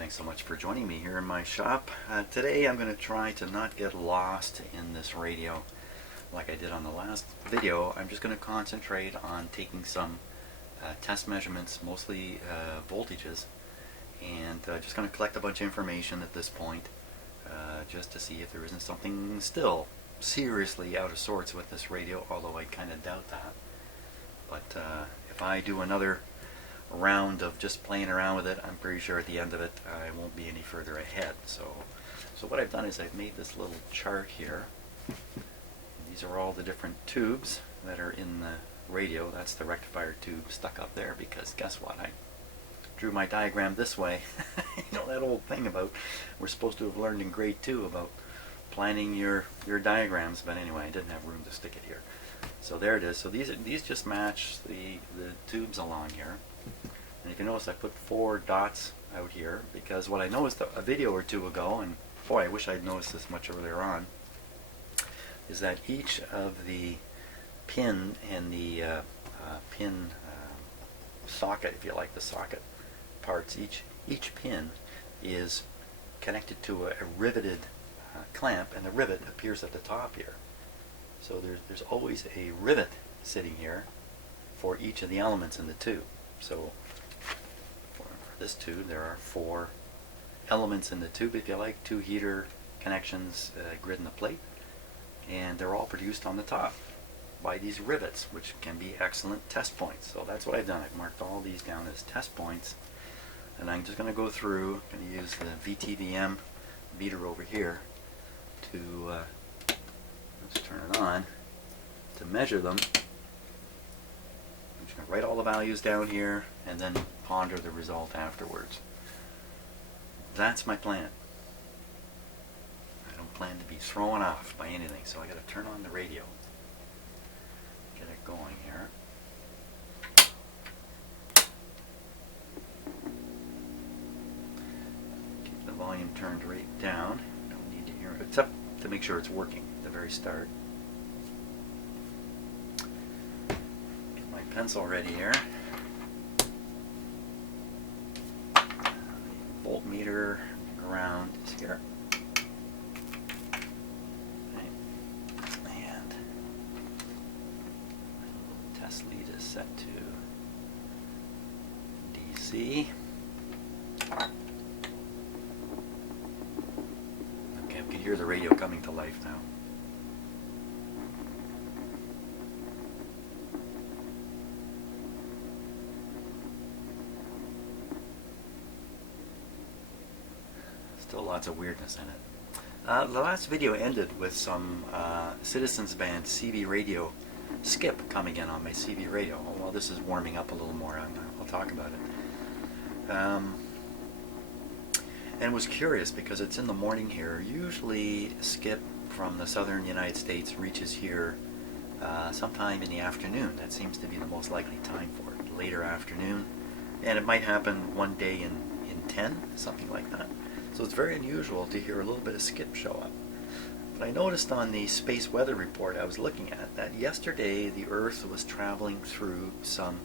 Thanks so much for joining me here in my shop. Today I'm going to try to not get lost in this radio like I did on the last video. I'm just going to concentrate on taking some test measurements, mostly voltages, and just going to collect a bunch of information at this point just to see if there isn't something still seriously out of sorts with this radio, although I kind of doubt that. But if I do another round of just playing around with it, I'm pretty sure at the end of it I won't be any further ahead. So what I've done is I've made this little chart here. These are all the different tubes that are in the radio. That's the rectifier tube stuck up there because guess what? I drew my diagram this way. You know that old thing about we're supposed to have learned in grade 2 about planning your diagrams, but anyway, I didn't have room to stick it here. So there it is. So these just match the tubes along here. And if you notice, I put 4 dots out here because what I noticed a video or two ago, and boy, I wish I'd noticed this much earlier on, is that each of the pin and the pin socket, if you like, the socket parts, each pin is connected to a riveted clamp, and the rivet appears at the top here. So there's always a rivet sitting here for each of the elements in the tube. So for this tube there are 4 elements in the tube, if you like, 2 heater connections, grid and a plate, and they're all produced on the top by these rivets, which can be excellent test points. So that's what I've done. I've marked all these down as test points, and I'm just going to go through, I'm going to use the VTVM meter over here to let's turn it on to measure them. I'm just going to write all the values down here and then ponder the result afterwards. That's my plan. I don't plan to be thrown off by anything, so I got to turn on the radio. Get it going here. Keep the volume turned right down. Don't need to hear it, except to make sure it's working at the very start. Get my pencil ready here. Voltmeter ground is here. Okay. And my test lead is set to DC. Okay, we can hear the radio coming to life now. Still lots of weirdness in it. The last video ended with some Citizens Band CB radio skip coming in on my CB radio. Well, this is warming up a little more. I'll talk about it. And was curious because it's in the morning here. Usually skip from the southern United States reaches here sometime in the afternoon. That seems to be the most likely time for it, later afternoon. And it might happen one day in 10, something like that. So it's very unusual to hear a little bit of skip show up. But I noticed on the space weather report I was looking at that yesterday the Earth was traveling through some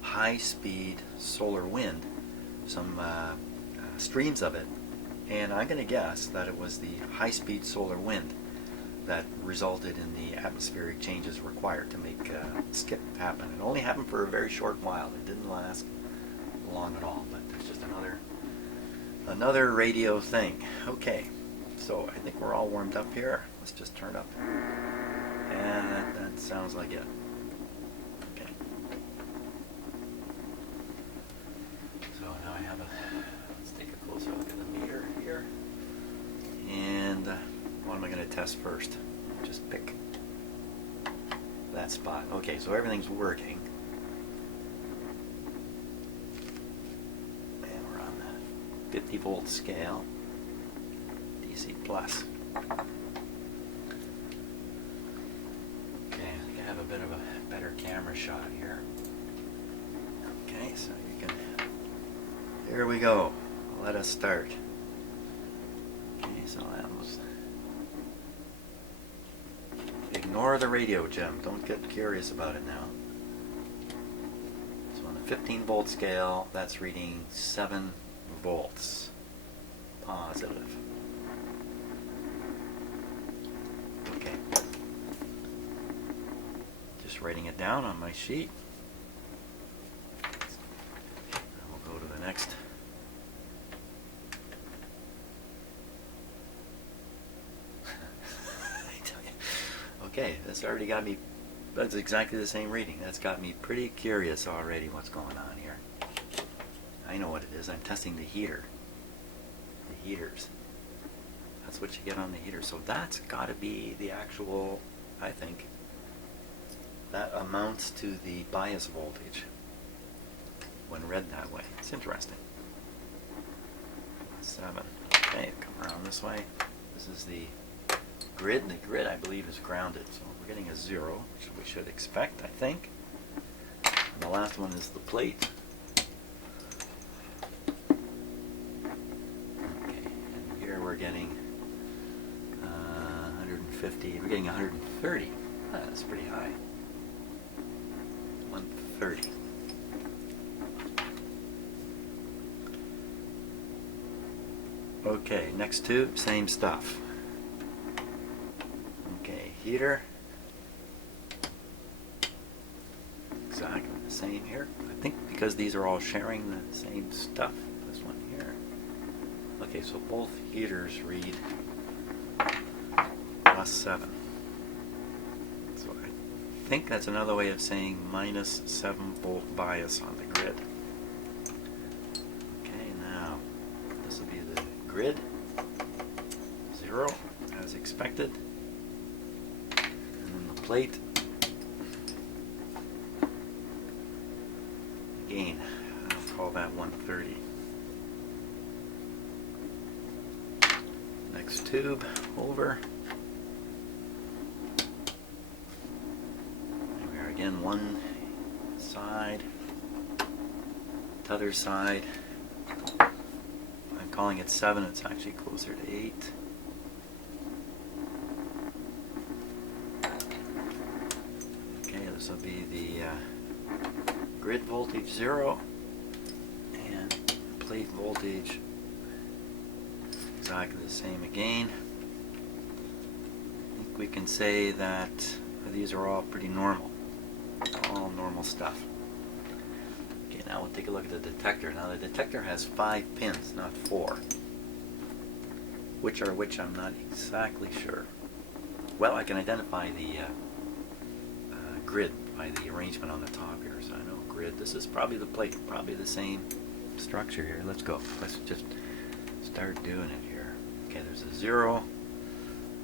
high-speed solar wind, some streams of it, and I'm going to guess that it was the high-speed solar wind that resulted in the atmospheric changes required to make skip happen. It only happened for a very short while. It didn't last long at all, but it's just another radio thing. Okay, so I think we're all warmed up here. Let's just turn up. And that sounds like it. Okay. So now I have let's take a closer look at the meter here. And what am I going to test first? Just pick that spot. Okay, so everything's working. 50 volt scale, DC plus. Okay, I think I have a bit of a better camera shot here. Okay, so you can, here we go. Let us start. Okay, so that was, ignore the radio, Jim. Don't get curious about it now. So on the 15 volt scale, that's reading 7 volts. positive. Okay. Just writing it down on my sheet. We'll go to the next. Okay, that's already got me, that's exactly the same reading. That's got me pretty curious already what's going on here. I know what it is. I'm testing the heater. The heaters. That's what you get on the heater. So that's got to be the actual, I think, that amounts to the bias voltage when read that way. It's interesting. 7. Okay, come around this way. This is the grid. The grid, I believe, is grounded. So we're getting a 0, which we should expect, I think. And the last one is the plate. Okay, and here we're getting 150. We're getting 130. That's pretty high. 130. Okay, next tube, same stuff. Okay, heater. Exactly the same here. I think because these are all sharing the same stuff. This one here. Okay, so both heaters read +7. So I think that's another way of saying -7 volt bias on the grid. Okay, now this will be the grid. 0 as expected. And then the plate. Again, I'll call that 130. Next tube over. There we are again, one side, the other side. I'm calling it 7, it's actually closer to 8. Okay, this will be the grid voltage 0 and plate voltage exactly the same again. I think we can say that these are all pretty normal. All normal stuff. Okay, now we'll take a look at the detector. Now the detector has 5 pins, not 4. Which are which, I'm not exactly sure. Well, I can identify the grid by the arrangement on the top here. So I know grid. This is probably the plate, probably the same structure here. Let's go. Let's just start doing it here. Okay, there's a 0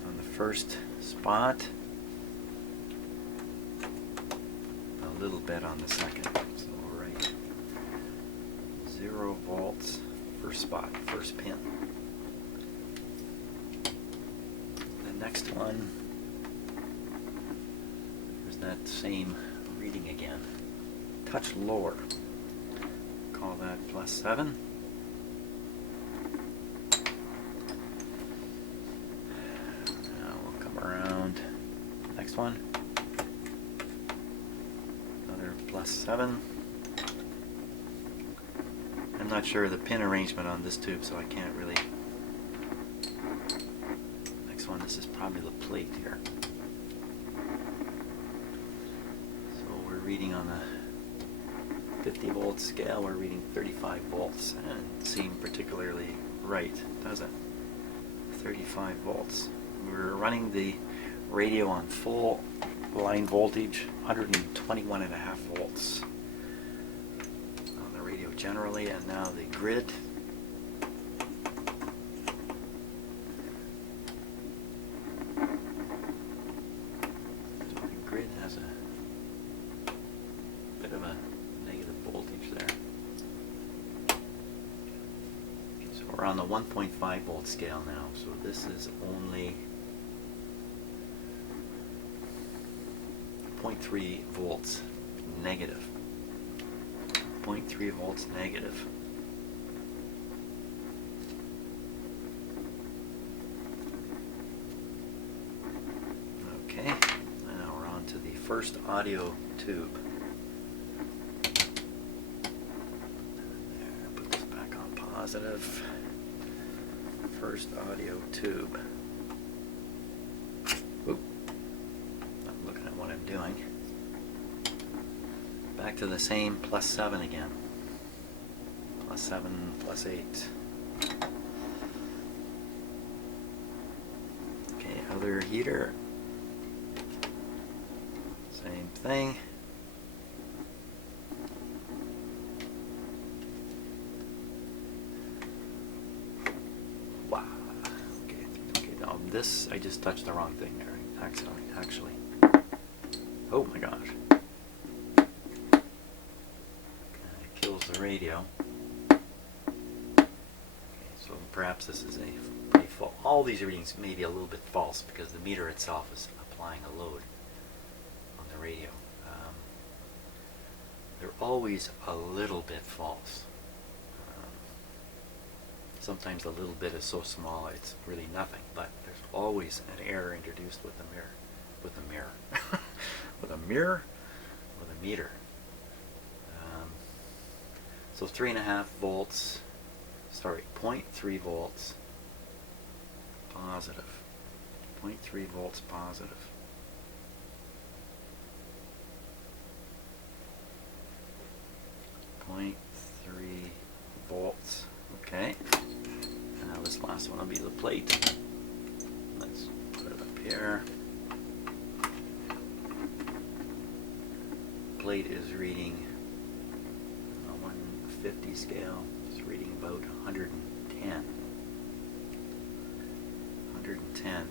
on the first spot. A little bit on the second. So we'll write 0 volts first spot, first pin. The next one, there's that same reading again. Touch lower. Call that +7. Now we'll come around. Next one. Another +7. I'm not sure of the pin arrangement on this tube, so I can't really. Next one, this is probably the plate here. So we're reading on the 50 volt scale, we're reading 35 volts. That doesn't seem particularly right, does it? 35 volts. We're running the radio on full line voltage, 121.5 volts on the radio generally, and now the grid. So the grid has a bit of a negative voltage there. So we're on the 1.5 volt scale now, so this is only 0.3 volts negative. 0.3 volts negative. Okay, now we're on to the first audio tube. There, put this back on positive. first audio tube. Oop. Not looking at what I'm doing. Back to the same +7 again. +7, +8. Okay, other heater. Same thing. Wow. Okay, now this, I just touched the wrong thing there, actually. Oh my gosh. Okay, kills the radio. Okay, so perhaps this is a pretty false. All these readings may be a little bit false because the meter itself is applying a load on the radio. They're always a little bit false. Sometimes a little bit is so small it's really nothing, but there's always an error introduced with a mirror. With a mirror. With a mirror? With a meter. So 3.5 volts, sorry, 0.3 volts positive. 0.3 volts positive. 0.3 volts. Okay. Now this last one will be the plate. Let's put it up here. Plate is reading on a 150 scale. It's reading about 110. 110.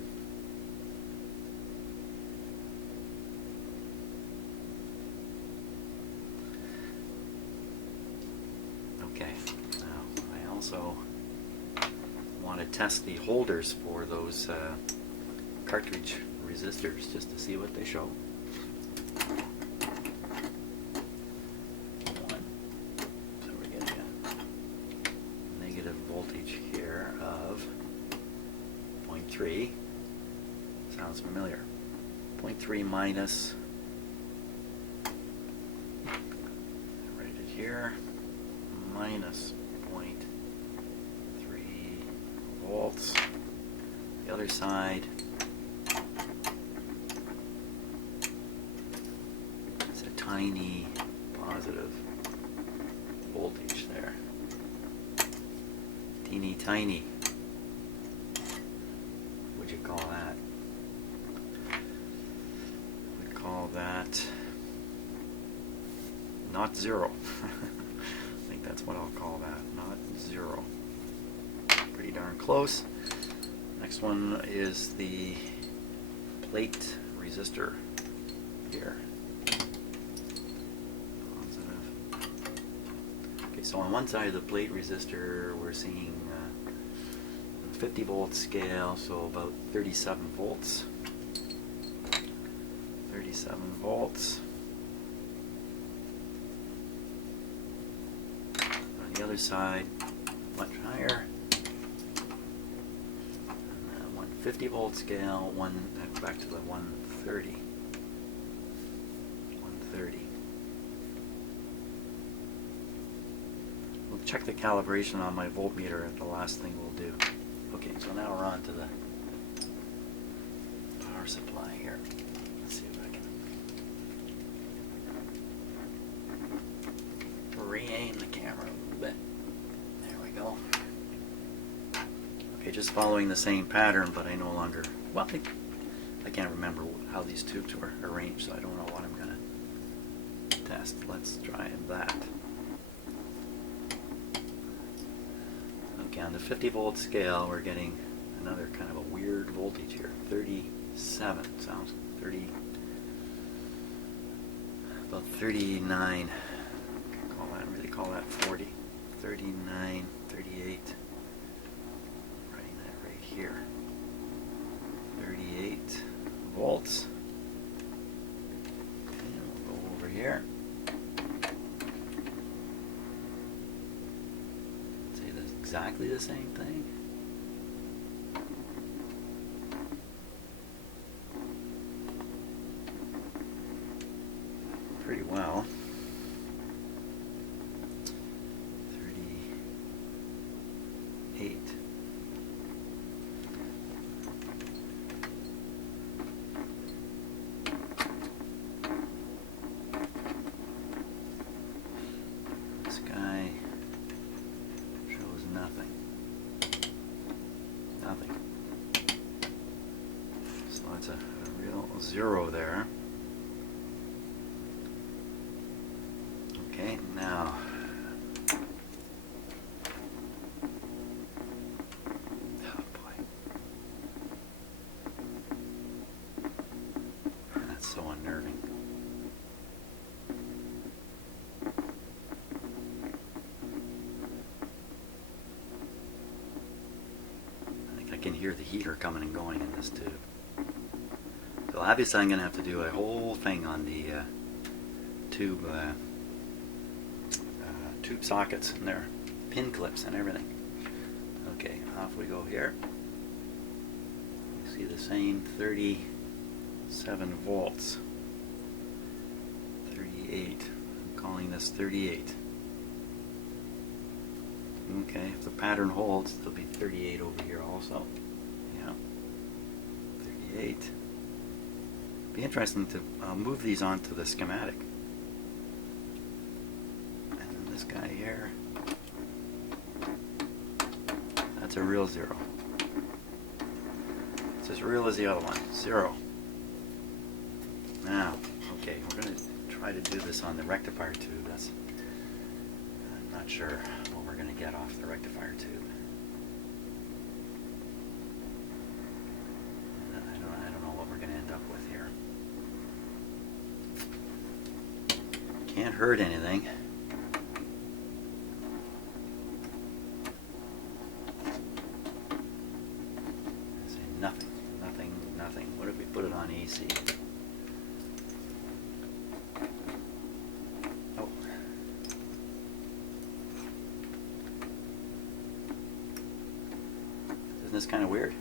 Okay. Now I also want to test the holders for those cartridge resistors just to see what they show. So we're getting a negative voltage here of 0.3. Sounds familiar. 0.3 minus, write it here, minus 0.3 volts. The other side is a tiny positive voltage there. Teeny tiny. What would you call that? We'd call that not zero. I think that's what I'll call that, not zero. Pretty darn close. Next one is the plate resistor here. Positive. Okay, so on one side of the plate resistor we're seeing 50 volt scale, so about 37 volts. 37 volts. On the other side, much higher. 150 volt scale, back to the 130. 130. We'll check the calibration on my voltmeter at the last thing we'll do. Okay, so now we're on to the power supply here. Let's see if I can re-aim the camera a little bit. There we go. Okay, just following the same pattern, but I no longer, well, I can't remember how these tubes were arranged, so I don't know what I'm going to test. Let's try that. Okay, on the 50 volt scale, we're getting another kind of a weird voltage here. 37 sounds 30, about 39. Really call that 40. 39, 38. Writing that right here. 38 volts. And we'll go over here. Exactly the same thing. Pretty well. 38. that's a real 0 there. Okay, now oh boy, that's so unnerving. I can hear the heater coming and going in this tube. So obviously I'm going to have to do a whole thing on the tube tube sockets and their pin clips and everything. Okay, off we go here. You see the same 37 volts. 38. I'm calling this 38. Okay, if the pattern holds, there'll be 38 over here also. Yeah, 38. Be interesting to move these onto the schematic. And then this guy here, that's a real 0. It's as real as the other one, 0. Now, okay, we're going to try to do this on the rectifier tube. I'm not sure what we're going to get off the rectifier tube. I don't know what we're going to end up with here. Can't hurt anything. Nothing. What if we put it on AC? Oh. Isn't this kind of weird?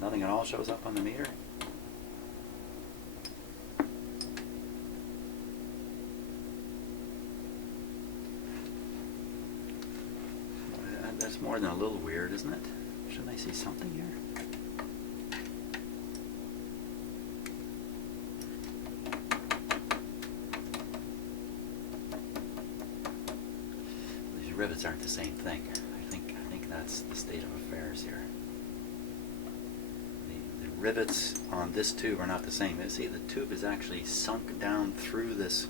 Nothing at all shows up on the meter? That's more than a little weird, isn't it? Shouldn't I see something here? These rivets aren't the same thing. I think that's the state of affairs here. The rivets on this tube are not the same. You see, the tube is actually sunk down through this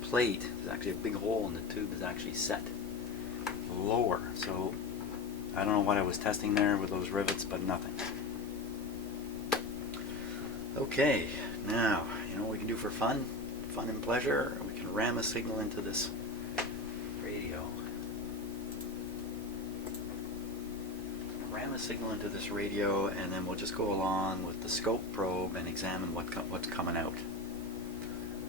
plate. There's actually a big hole, and the tube is actually set lower. So I don't know what I was testing there with those rivets, but nothing. Okay, now, you know what we can do for fun and pleasure? We can ram a signal into this radio. Ram a signal into this radio, and then we'll just go along with the scope probe and examine what's coming out.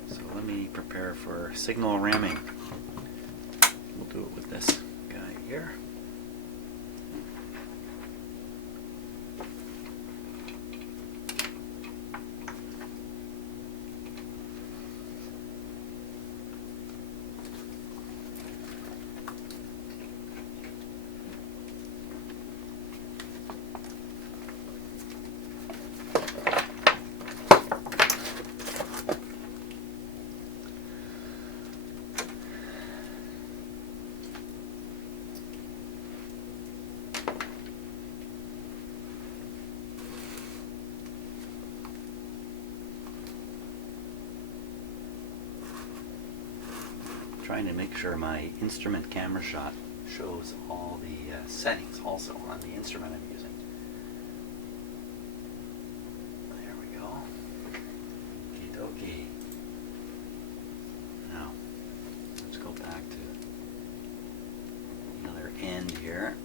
So let me prepare for signal ramming. We'll do it with this guy here. Trying to make sure my instrument camera shot shows all the settings also on the instrument I'm using. There we go. Okie dokie. Now, let's go back to another end here.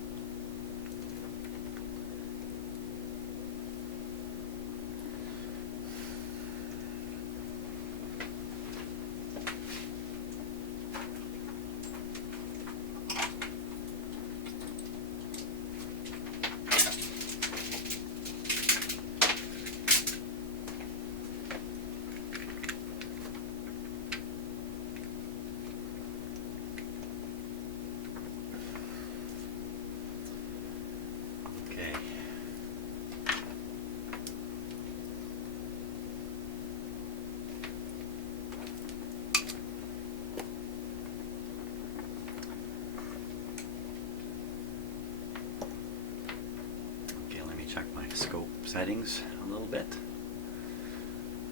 Check my scope settings a little bit.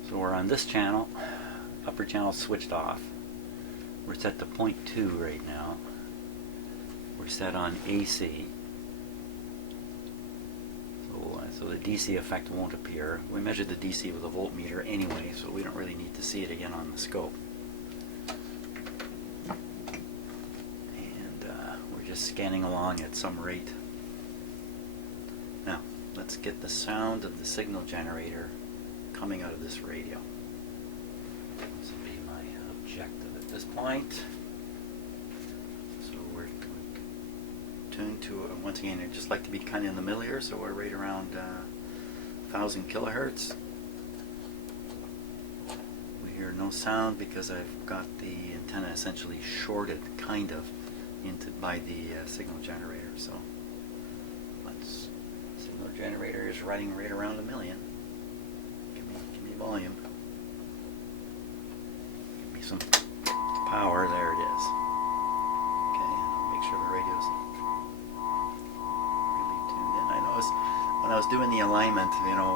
So we're on this channel, upper channel switched off. We're set to 0.2 right now. We're set on AC. So the DC effect won't appear. We measured the DC with a voltmeter anyway, so we don't really need to see it again on the scope. And we're just scanning along at some rate. Now, let's get the sound of the signal generator coming out of this radio. This will be my objective at this point. So we're tuned to, once again, I'd just like to be kind of in the middle here, so we're right around 1000 kilohertz. We hear no sound because I've got the antenna essentially shorted, kind of, by the signal generator. So signal generator is running right around 1 million. Give me volume. Give me some power. There it is. Okay, I'll make sure the radio's really tuned in. I noticed when I was doing the alignment, you know,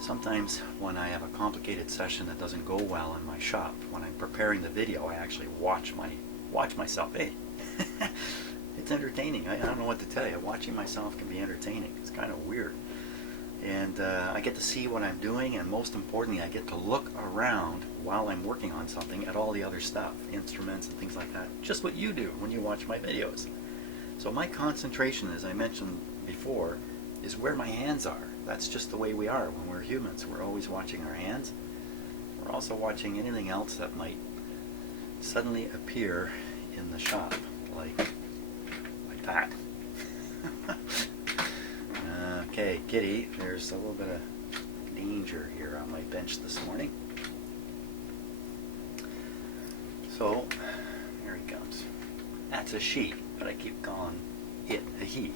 sometimes when I have a complicated session that doesn't go well in my shop, when I'm preparing the video, I actually watch myself. Hey, it's entertaining. I don't know what to tell you. Watching myself can be entertaining. It's kind of weird. And I get to see what I'm doing, and most importantly, I get to look around while I'm working on something at all the other stuff, instruments and things like that. Just what you do when you watch my videos. So my concentration, as I mentioned before, is where my hands are. That's just the way we are when we're humans. We're always watching our hands. We're also watching anything else that might suddenly appear in the shop, like that. Okay, Kitty, there's a little bit of danger here on my bench this morning. So, here he comes. That's a she, but I keep calling it a he.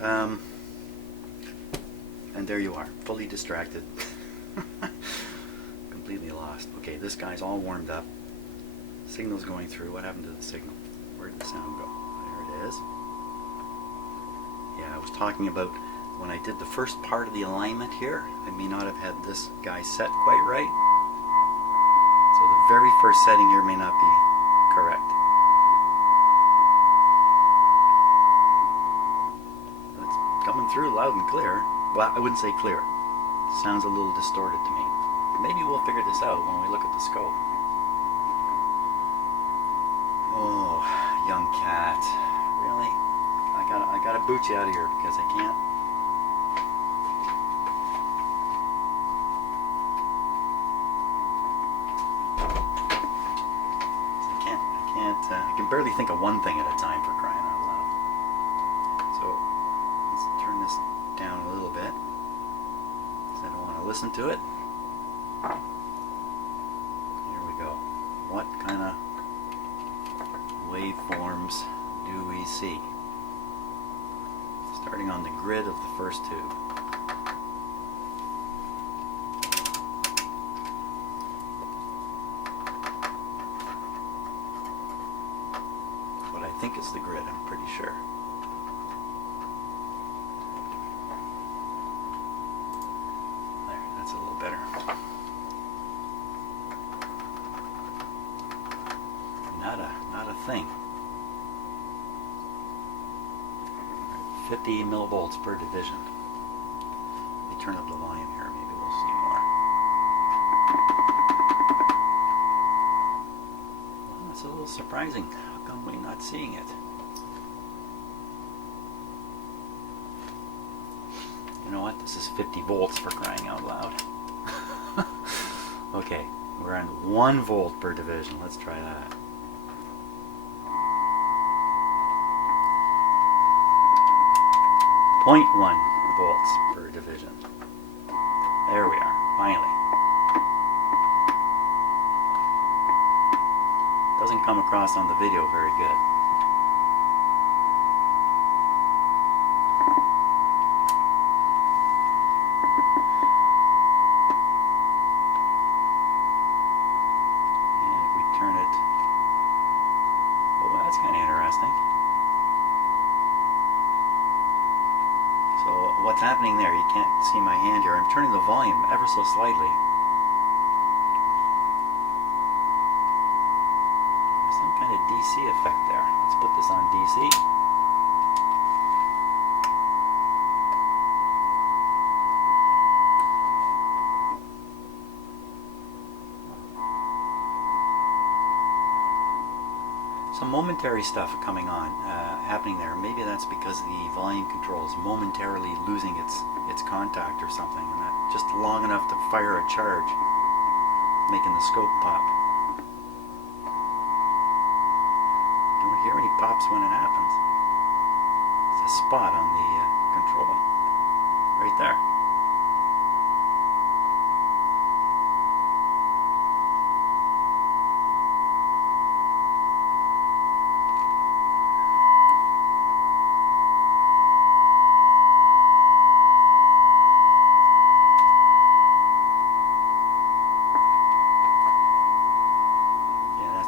And there you are, fully distracted. Completely lost. Okay, this guy's all warmed up. Signal's going through. What happened to the signal? Where did the sound go? There it is. Yeah, I was talking about when I did the first part of the alignment here, I may not have had this guy set quite right. So the very first setting here may not be correct. It's coming through loud and clear. Well, I wouldn't say clear. It sounds a little distorted to me. Maybe we'll figure this out when we look at the scope. Oh, young cat. Really? I gotta boot you out of here because I can't. I can barely think of one thing at a time, for crying out loud. So let's turn this down a little bit because I don't want to listen to it. Here we go. What kind of waveforms do we see? Starting on the grid of the first tube. I think it's the grid, I'm pretty sure. There, that's a little better. Not a thing. 50 millivolts per division. Let me turn up the volume here, maybe we'll see more. Well, that's a little surprising. How come we're not seeing it? You know what? This is 50 volts, for crying out loud. Okay, we're on 1 volt per division. Let's try that. .1 volts per division. There we are, finally. Doesn't come across on the video very good. And if we turn it, well, that's kind of interesting. So what what's happening there? You can't see my hand here. I'm turning the volume ever so slightly. There's some kind of DC effect there. Let's put this on DC. Some momentary stuff coming on, happening there. Maybe that's because the volume control is momentarily losing its contact or something, and that just long enough to fire a charge, making the scope pop. Don't hear any pops when it happens. It's a spot on the control, right there.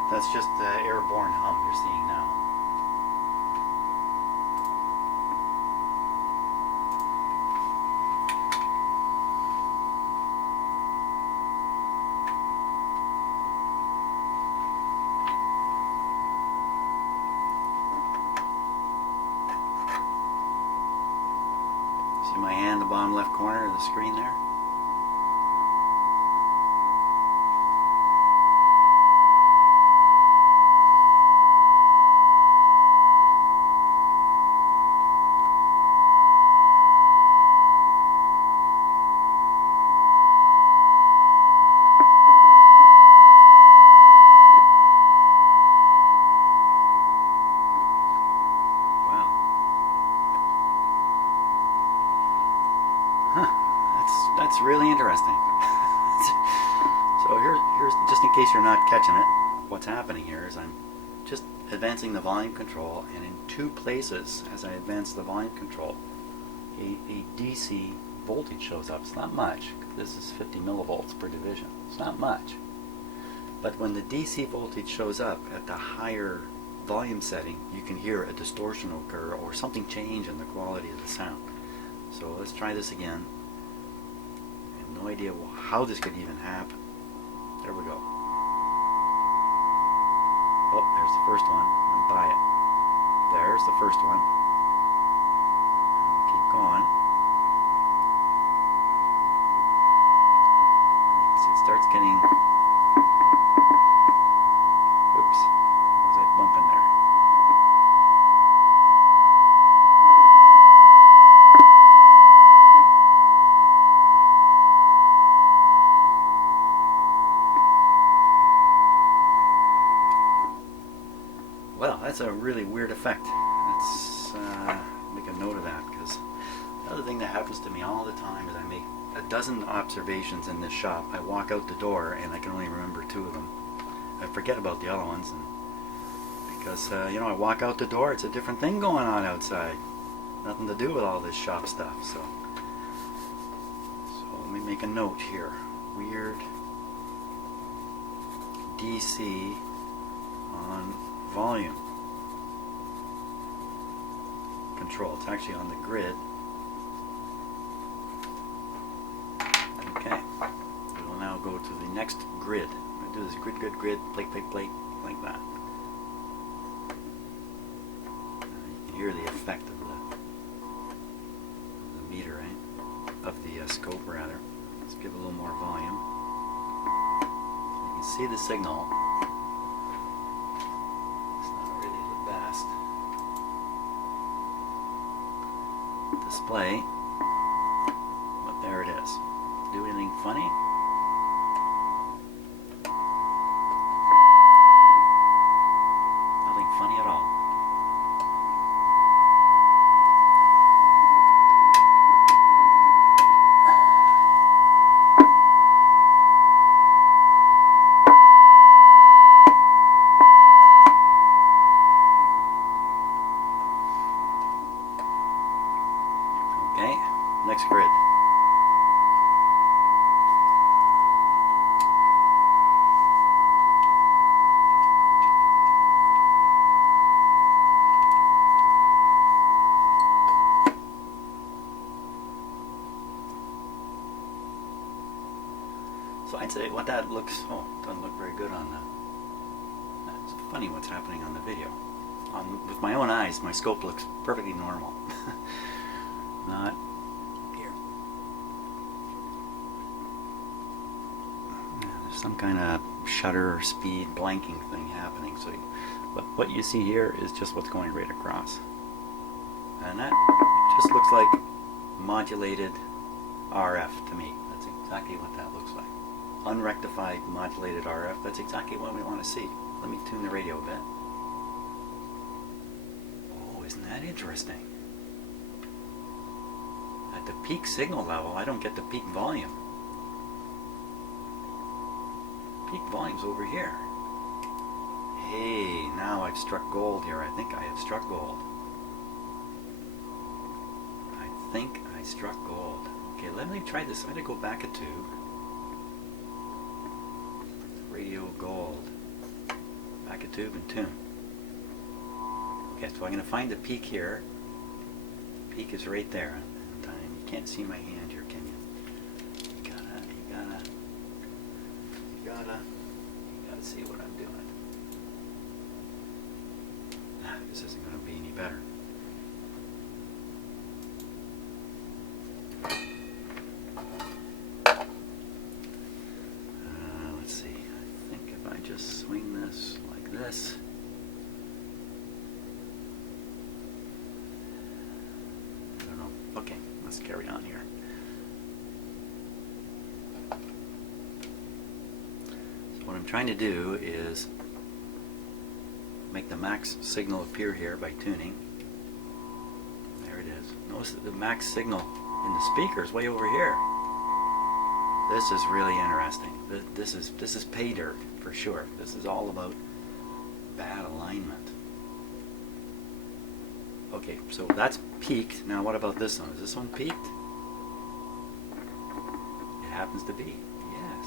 That's just the airborne hum you're seeing now. See my hand in the bottom left corner of the screen there? That's really interesting. So here's just in case you're not catching it, what's happening here is I'm just advancing the volume control, and in two places as I advance the volume control, a DC voltage shows up. It's not much. This is 50 millivolts per division. It's not much. But when the DC voltage shows up at the higher volume setting, you can hear a distortion occur or something change in the quality of the sound. So let's try this again. No idea how this could even happen. There we go. Oh, there's the first one. I'm by it. There's the first one. I'll keep going. See, it starts getting... Oops. What was I bumping there? Well, that's a really weird effect. Let's make a note of that, because the other thing that happens to me all the time is I make a dozen observations in this shop. I walk out the door and I can only remember two of them. I forget about the other ones, and because I walk out the door, it's a different thing going on outside. Nothing to do with all this shop stuff. So let me make a note here. Weird DC on volume control. It's actually on the grid. Okay, we will now go to the next grid. I'm going to do this grid, plate, like that. You can hear the effect of the meter, right? Of the scope, rather. Let's give a little more volume. So you can see the signal. Display, but there it is. Do anything funny? Nothing funny at all. Okay, next grid. I'd say what that looks, doesn't look very good on the, it's funny what's happening on the video. With my own eyes, my scope looks perfectly normal. Not here. There's some kind of shutter speed blanking thing happening. So, but what you see here is just what's going right across. And that just looks like modulated RF to me. That's exactly what that looks like. Unrectified modulated RF. That's exactly what we want to see. Let me tune the radio a bit. Oh, isn't that interesting? At the peak signal level, I don't get the peak volume. Peak volume's over here. Hey, now I've struck gold here. I think I have struck gold. I think I struck gold. Okay, let me try this. I'm going to go back a tube. Radio gold. Back a tube and tune. Okay, so I'm going to find the peak here. Peak is right there. You can't see my hand here, can you? You gotta see what I'm doing. This isn't going to be any better. Let's see. I think if I just swing this like this. I don't know. Okay, let's carry on here. So what I'm trying to do is make the max signal appear here by tuning. There it is. Notice that the max signal in the speaker is way over here. This is really interesting. This is pay dirt for sure. This is all about bad alignment. Okay, so that's peaked. Now what about this one? Is this one peaked? It happens to be. Yes.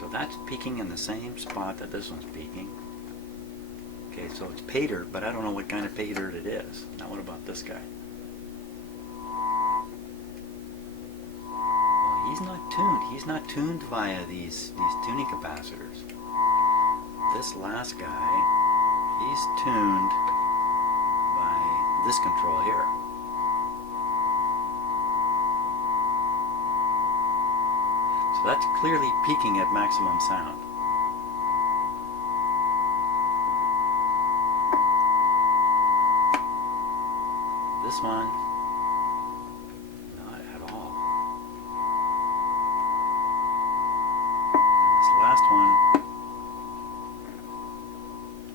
So that's peaking in the same spot that this one's peaking. Okay, so it's pay dirt, but I don't know what kind of pay dirt it is. Now what about this guy? Well, he's not tuned. He's not tuned via these tuning capacitors. This last guy, he's tuned by this control here. So that's clearly peaking at maximum sound. This one, not at all. And this last one,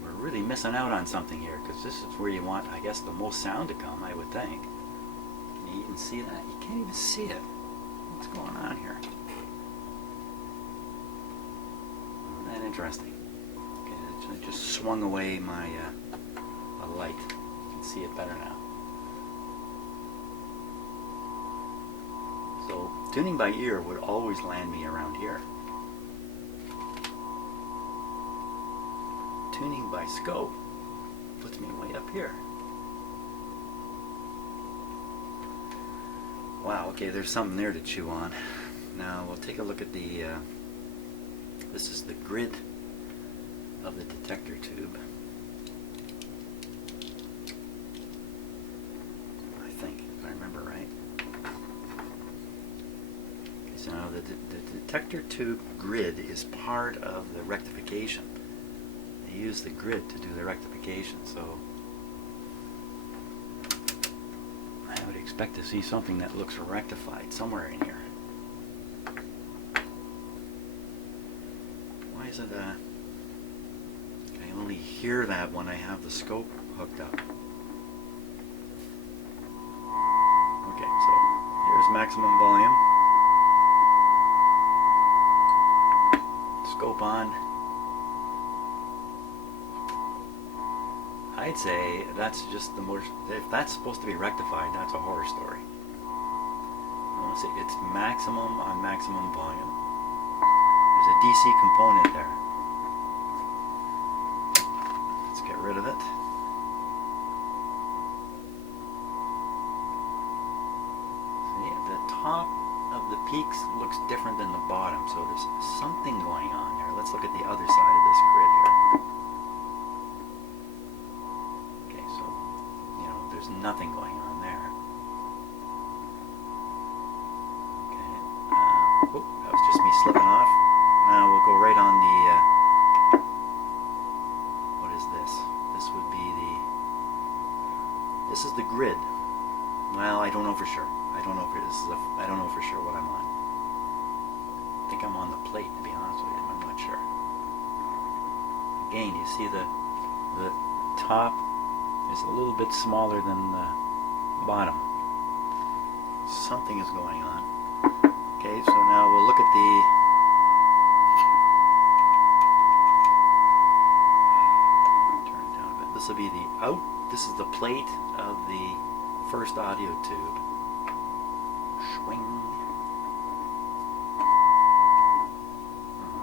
we're really missing out on something here, because this is where you want, I guess, the most sound to come, I would think. Can you even see that? You can't even see it. What's going on here? Isn't that interesting? Okay, I just swung away my light. You can see it better now. So tuning by ear would always land me around here. Tuning by scope puts me way up here. Wow, okay, there's something there to chew on. Now we'll take a look at the, this is the grid of the detector tube. I think, if I remember right. So now the detector tube grid is part of the rectification. They use the grid to do the rectification, so I would expect to see something that looks rectified somewhere in here. Why is it I only hear that when I have the scope hooked up. Okay, so here's maximum volume. Scope on. I'd say that's just the most, if that's supposed to be rectified, that's a horror story. Let's see, it's maximum on maximum volume. There's a DC component there. Let's get rid of it. See, at the top of the peaks looks different than the bottom, so there's something going on there. Let's look at the other side of this grid here. Okay, so, you know, there's nothing going on there. Okay, oh, that was just me slipping off. Now we'll go right on the, what is this? This would be the, this is the grid. Well, I don't know for sure. I don't know if this is I don't know for sure what I'm on. I think I'm on the plate, to be honest with you. I'm not sure. Again, you see the top is a little bit smaller than the bottom. Something is going on. Okay, so now we'll look at the turn it down a bit. This will be the out. This is the plate of the first audio tube. Swing.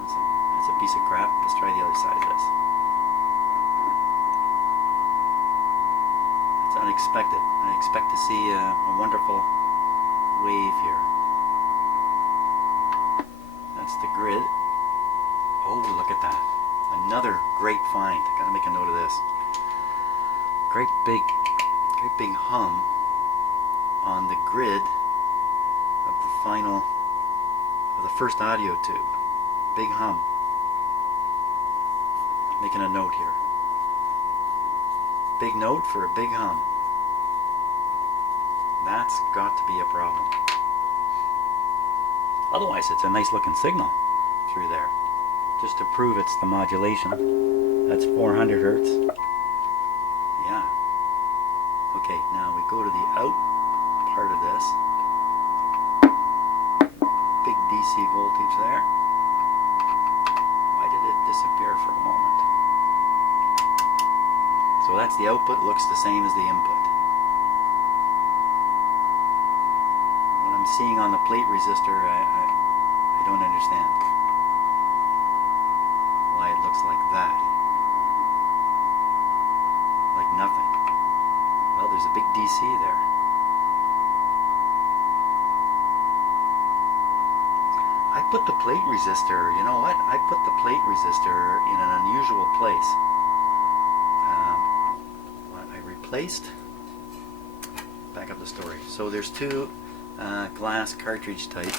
That's a piece of crap. Let's try the other side of this. It's unexpected. I expect to see a wonderful wave here. That's the grid. Oh, look at that. Another great find. Gotta make a note of this. Great big hum on the grid of the first audio tube. Big hum. Making a note here. Big note for a big hum. That's got to be a problem. Otherwise, it's a nice looking signal through there. Just to prove it's the modulation. That's 400 Hertz. Yeah. Okay, now we go to the out part of this. Big DC voltage there. Why did it disappear for a moment? So that's the output, looks the same as the input. What I'm seeing on the plate resistor, I don't understand why it looks like that. Like nothing. Well, there's a big DC there. I put the plate resistor, you know what? I put the plate resistor in an unusual place. I replaced, back up the story. So there's two glass cartridge type.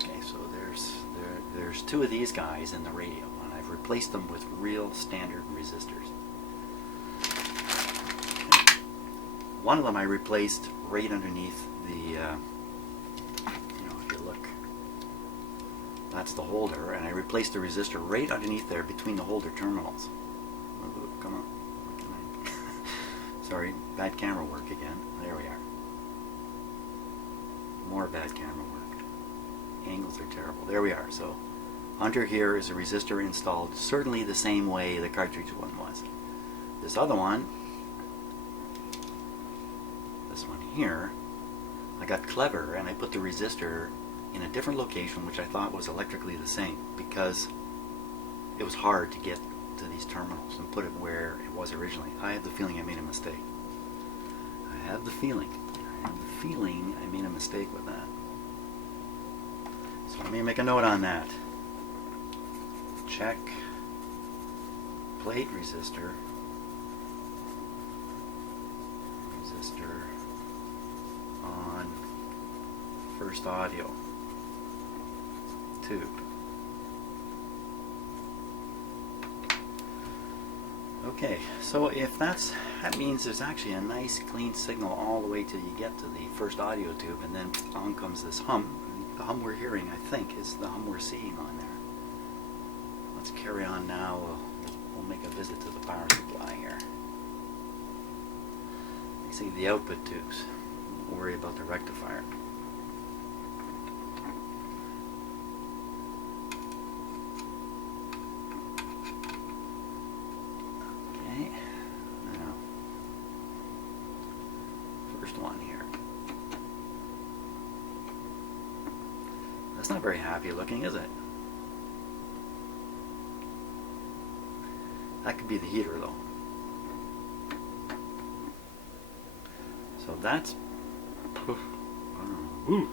Okay, so there's two of these guys in the radio, and I've replaced them with real standard resistors. One of them I replaced right underneath the, you know, if you look, that's the holder, and I replaced the resistor right underneath there between the holder terminals. Ooh, come on. Sorry, bad camera work again. There we are. More bad camera work. Angles are terrible. There we are. So under here is a resistor installed certainly the same way the cartridge one was. This other one, this one here, I got clever and I put the resistor in a different location, which I thought was electrically the same, because it was hard to get to these terminals and put it where it was originally. I have the feeling I made a mistake. I have the feeling I made a mistake with that. So let me make a note on that. Check plate resistor. On first audio tube. Okay, so if that means there's actually a nice clean signal all the way till you get to the first audio tube, and then on comes this hum. The hum we're hearing, I think, is the hum we're seeing on there. Let's carry on now. We'll make a visit to the power supply here. You see the output tubes. Don't worry about the rectifier. Okay, now first one here. That's not very happy looking, is it? That could be the heater though. So that's... Ooh.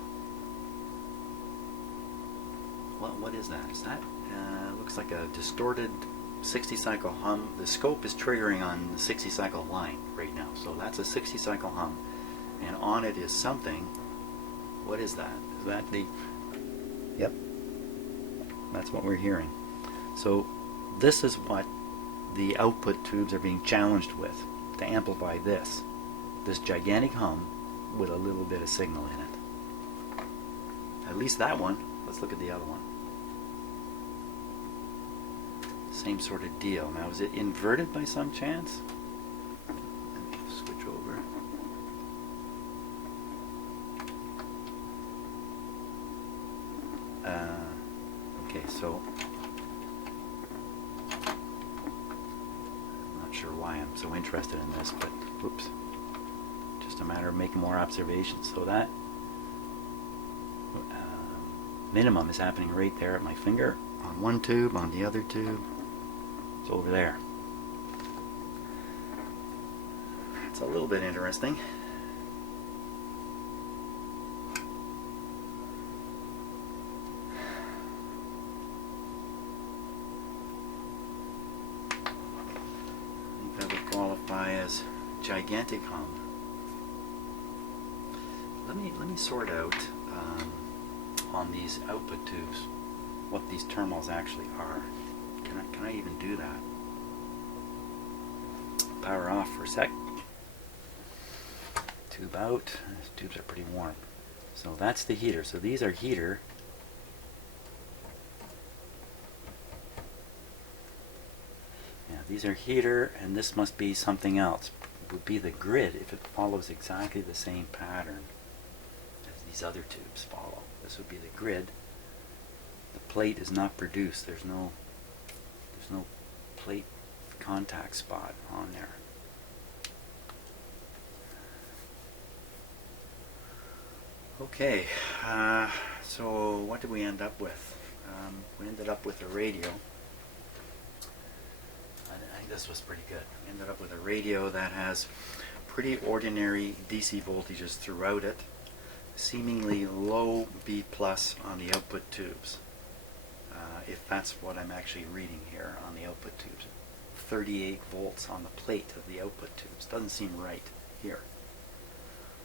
What is that? Is that looks like a distorted 60 cycle hum. The scope is triggering on the 60 cycle line right now. So that's a 60 cycle hum, and on it is something. What is that? Is that the... Yep. That's what we're hearing. So this is what the output tubes are being challenged with, to amplify this gigantic hum with a little bit of signal in it. At least that one. Let's look at the other one. Same sort of deal. Now, is it inverted by some chance? Let me switch over. Okay, so I'm not sure why I'm so interested in this, but oops. Just a matter of making more observations. So that minimum is happening right there at my finger on one tube, on the other tube. It's over there. It's a little bit interesting. I think that would qualify as gigantic hum. Let me sort out on these output tubes what these terminals actually are. Can I even do that? Power off for a sec. Tube out. These tubes are pretty warm. So that's the heater. So these are heater. Yeah, these are heater, and this must be something else. It would be the grid if it follows exactly the same pattern as these other tubes follow. This would be the grid. The plate is not produced. There's no plate contact spot on there. Okay, so what did we end up with? We ended up with a radio. I think this was pretty good. We ended up with a radio that has pretty ordinary DC voltages throughout it, seemingly low B plus on the output tubes. If that's what I'm actually reading here on the output tubes. 38 volts on the plate of the output tubes. Doesn't seem right here.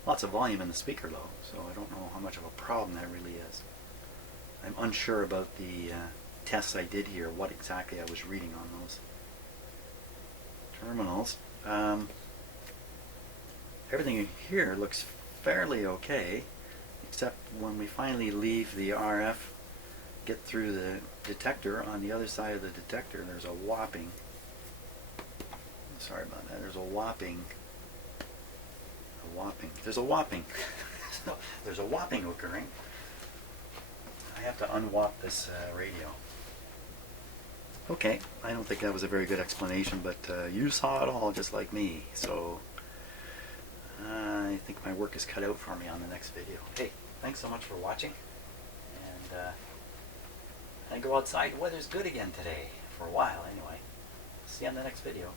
Lots of volume in the speaker though, so I don't know how much of a problem that really is. I'm unsure about the tests I did here, what exactly I was reading on those terminals. Everything in here looks fairly okay, except when we finally leave the RF, get through the detector. On the other side of the detector there's a whopping, sorry about that, there's a whopping there's a whopping occurring. I have to unwhop this radio. Okay, I don't think that was a very good explanation, but you saw it all just like me, so I think my work is cut out for me on the next video. Hey, thanks so much for watching, and I go outside. The weather's good again today, for a while anyway. See you on the next video.